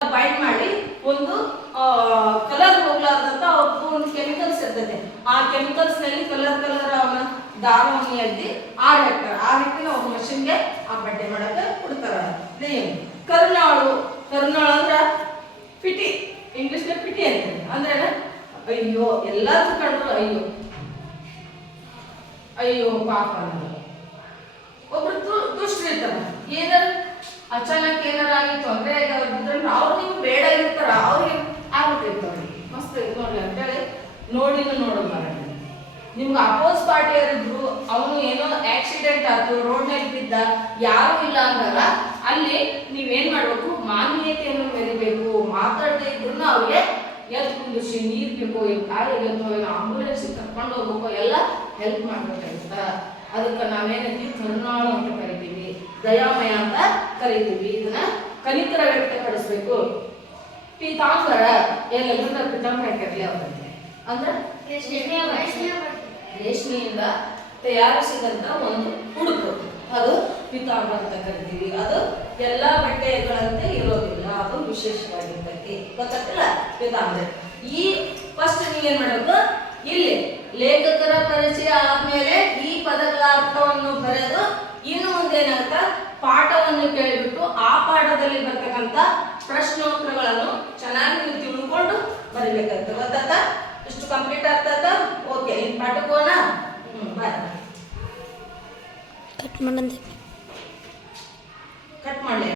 Bind ಮಾಡಿ ಒಂದು colour ಹೋಗ್ಲಾರ್ದಂತ ಅವ್ರದ್ದು ಒಂದು ಕೆಮಿಕಲ್ಸ್ ಇರ್ತದೆ. ಆ ಕೆಮಿಕಲ್ಸ್ ನಲ್ಲಿ ಕಲರ್ ಅವನ ದಾರವನ್ನು ಎದ್ದಿ ಆರ್ ಹಾಕಿ ನಾವು ಮಷಿನ್ಗೆ ಆ ಬಟ್ಟೆ ಮಾಡಕ್ಕೆ ಕೊಡ್ತಾರ. ಕರುನಾಳು ಅಂದ್ರ ಪಿಟಿ, ಇಂಗ್ಲಿಷ್ ಪಿಟಿ ಅಂತಾರೆ. ಅಂದ್ರೆ ಅಯ್ಯೋ ಎಲ್ಲಾದ್ರೂ ಕಂಡ್ರು ಅಯ್ಯೋ ಪಾಪ ಅನ್ನೋದು. ಒಬ್ರು ದುಷ್ಟರಿರ್ತಾರ, ಏನಾರು ಅಚಾನಕ್ ಏನಾರ ಆಗಿ ತೊಂದರೆ ಆಗಿದ್ರೆ ಅವ್ರು ನೀವು ಬೇಡ ಇರ್ತಾರ, ಅವ್ರಿಗೆ ಆಗ್ಬಿಟ್ಟಿರ್ತಾವ್ರಿ ಮಸ್ತ್ ನೋಡ್ರಿ ಅಂತೇಳಿ ನೋಡೋದು ಮಾರಾಟ. ನಿಮ್ಗೆ ಅಪೋಸ್ ಪಾರ್ಟಿ ಯಾರಿದ್ರು, ಅವನು ಏನೋ ಆಕ್ಸಿಡೆಂಟ್ ಆಯ್ತು, ರೋಡ್ನಲ್ಲಿ ಬಿದ್ದ, ಯಾರು ಇಲ್ಲ ಅಂದಾಗ ಅಲ್ಲಿ ನೀವೇನ್ ಮಾಡ್ಬೇಕು, ಮಾನವೀಯತೆಯನ್ನು ಮೆರಿಬೇಕು. ಮಾತಾಡದೆ ಇದ್ರು ಅವ್ರಿಗೆ ಎದ್ದು ಕುಂದಿಸಿ ನೀರ್ ಬೇಕು, ಆಂಬುಲೆನ್ಸ್ ಕರ್ಕೊಂಡು ಹೋಗ್ಬೇಕು, ಎಲ್ಲ ಹೆಲ್ಪ್ ಮಾಡ್ಬೇಕಾಗಿತ್ತ. ಅದಕ್ಕೆ ನಾವೇನೈತಿ ಕರುಣಾಳು ಅಂತ ಕರಿತೀವಿ, ದಯಾಮಯ ಅಂತ ಕರಿತೀವಿ. ಇದನ್ನ ಕನಿಕರ ವ್ಯಕ್ತಪಡಿಸ್ಬೇಕು. ಪೀತಾಂಬರ ಎಲ್ಲೆಲ್ಲ ಪೀತಾಂಬರ ಕರಲಿ ಅವರಂತೆ ಅಂದ್ರೆ ರೇಷ್ಮೆಯಿಂದ ತಯಾರಿಸಿದಂತ ಒಂದು ಉಡುಪು, ಅದು ಪೀತಾಂಬರ ಅಂತ ಕರಿತೀವಿ. ಅದು ಎಲ್ಲಾ ಬಟ್ಟೆಗಳಂತೆ ಇರೋದಿಲ್ಲ, ಅದು ವಿಶೇಷವಾಗಿರ್ತೈತಿ. ಗೊತ್ತಾಗ್ತಿಲ್ಲ ಪೀತಾಂಬರ. ಈ ಫಸ್ಟ್ ನೀವೇನ್ ಮಾಡಬೇಕು, ಇಲ್ಲಿ ಲೇಖಕರ ಪರಿಚಯ ಆದ್ಮೇಲೆ ಈ ಪದಗಳ ಅರ್ಥವನ್ನು ಬರೆದು ಇನ್ನು ಮುಂದೇನಾಗ್ತ ಪಾಠವನ್ನು ಕೇಳಿಬಿಟ್ಟು ಆ ಪಾಠದಲ್ಲಿ ಬರ್ತಕ್ಕಂಥ ಪ್ರಶ್ನೋತ್ತರಗಳನ್ನು ಚೆನ್ನಾಗಿ ನೀವು ತಿಳ್ಕೊಂಡು ಬರೀಬೇಕಾಗ್ತದೆ. ಗೊತ್ತಾತ? ಇಷ್ಟು ಕಂಪ್ಲೀಟ್ ಆಗ್ತದ? ಓಕೆ, ಇನ್ ಪಾಠಕ್ಕೆ ಹೋಗೋಣ. ಕಟ್ ಮಾಡಿ